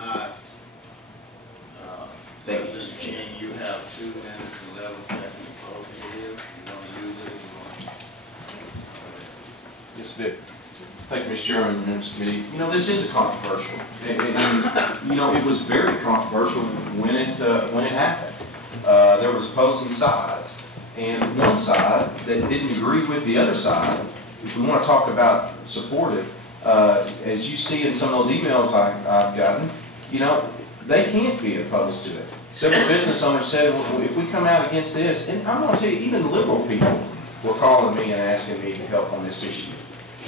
not, Thank you, Mr. Mr. Chair. King, you have 2 minutes and 11 seconds to close it here. You want to use it? Yes, I do. Thank you, Mr. Chairman and members of the committee. You know, this is a controversial. And, you know, it was very controversial when it happened. There was opposing sides. And one side that didn't agree with the other side, if we want to talk about supportive, as you see in some of those emails I've gotten, you know, they can't be opposed to it. Several business owners said, well, if we come out against this, and I'm going to tell you, even liberal people were calling me and asking me to help on this issue.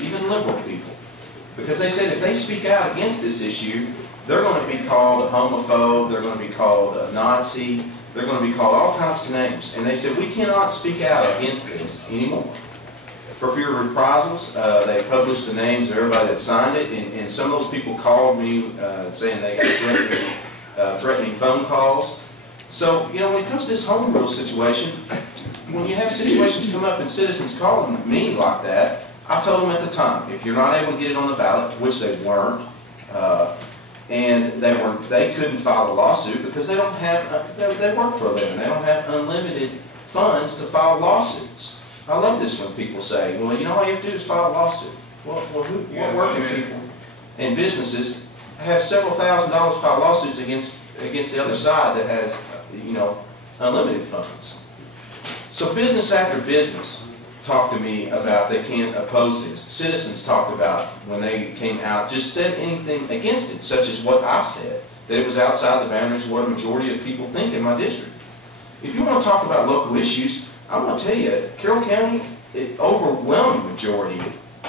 Even liberal people. Because they said if they speak out against this issue, they're going to be called a homophobe, they're going to be called a Nazi, they're going to be called all kinds of names. And they said we cannot speak out against this anymore. For fear of reprisals, they published the names of everybody that signed it, and some of those people called me saying they got threatening phone calls. So, you know, when it comes to this home rule situation, when you have situations come up and citizens call me like that, I told them at the time, if you're not able to get it on the ballot, which they weren't, and they couldn't file a lawsuit because they don't have, they work for a living. They don't have unlimited funds to file lawsuits. I love this when people say, well, you know, all you have to do is file a lawsuit. Well what working people and businesses have several $1,000s to file lawsuits against the other side that has, you know, unlimited funds. So business after business talked to me about they can't oppose this. Citizens talked about when they came out, just said anything against it, such as what I've said, that it was outside the boundaries of what a majority of people think in my district. If you want to talk about local issues, I'm going to tell you, Carroll County, the overwhelming majority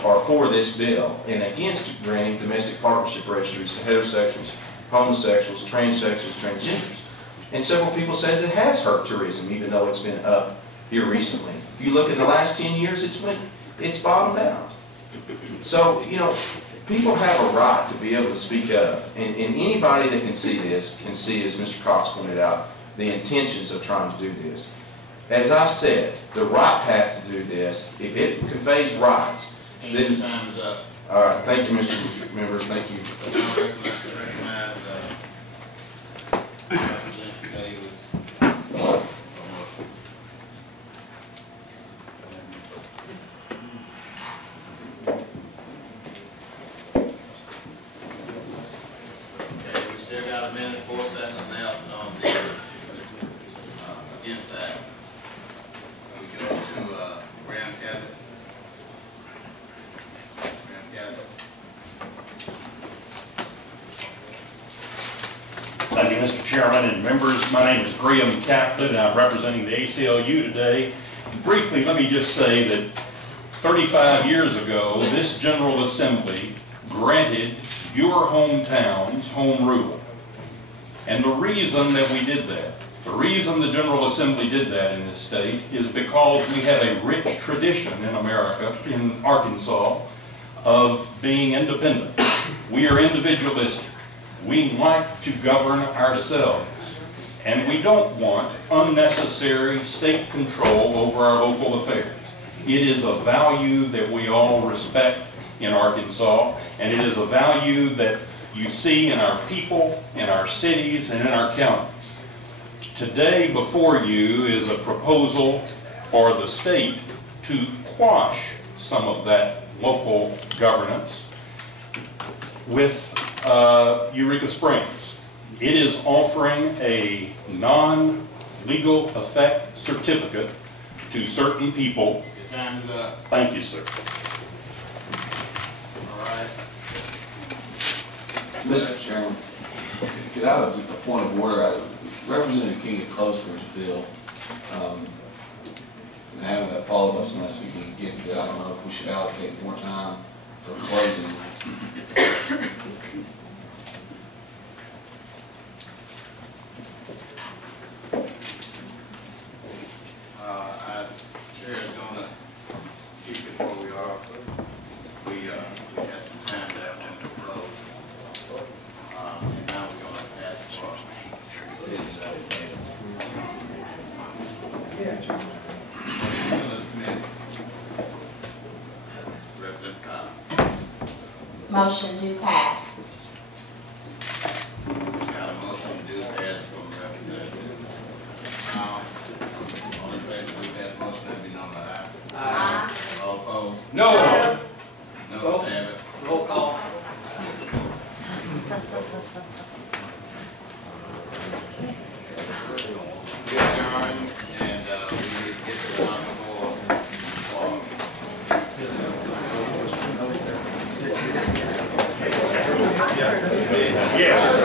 are for this bill and against granting domestic partnership registries to heterosexuals, homosexuals, transsexuals, transgenders. And several people says it has hurt tourism, even though it's been up here recently. If you look at the last 10 years, it's bottomed out. So, you know, people have a right to be able to speak up. And anybody that can see this can see, as Mr. Cox pointed out, the intentions of trying to do this. As I've said, the right path to do this, if it conveys rights, then... Time is up. All right, thank you, Mr. Members, thank you. Against that, we go to Graham Cabot. Thank you, Mr. Chairman and members. My name is Graham Catlett, and I'm representing the ACLU today. Briefly, let me just say that 35 years ago, this General Assembly granted your hometowns home rule. And the reason that we did that, the reason the General Assembly did that in this state is because we have a rich tradition in America, in Arkansas, of being independent. We are individualistic. We like to govern ourselves. And we don't want unnecessary state control over our local affairs. It is a value that we all respect in Arkansas, and it is a value that you see in our people, in our cities, and in our counties. Today before you is a proposal for the state to quash some of that local governance with Eureka Springs. It is offering a non-legal effect certificate to certain people. Your time is up. Thank you, sir. All right. Mr. Chairman, get out of the point of order. Representative King had closed for his bill. And having that follow us unless we can against it, I don't know if we should allocate more time for closing. Our chair is going to keep it where we are. We have some time to have them to close. And now we're going to ask for Motion to pass. Yes.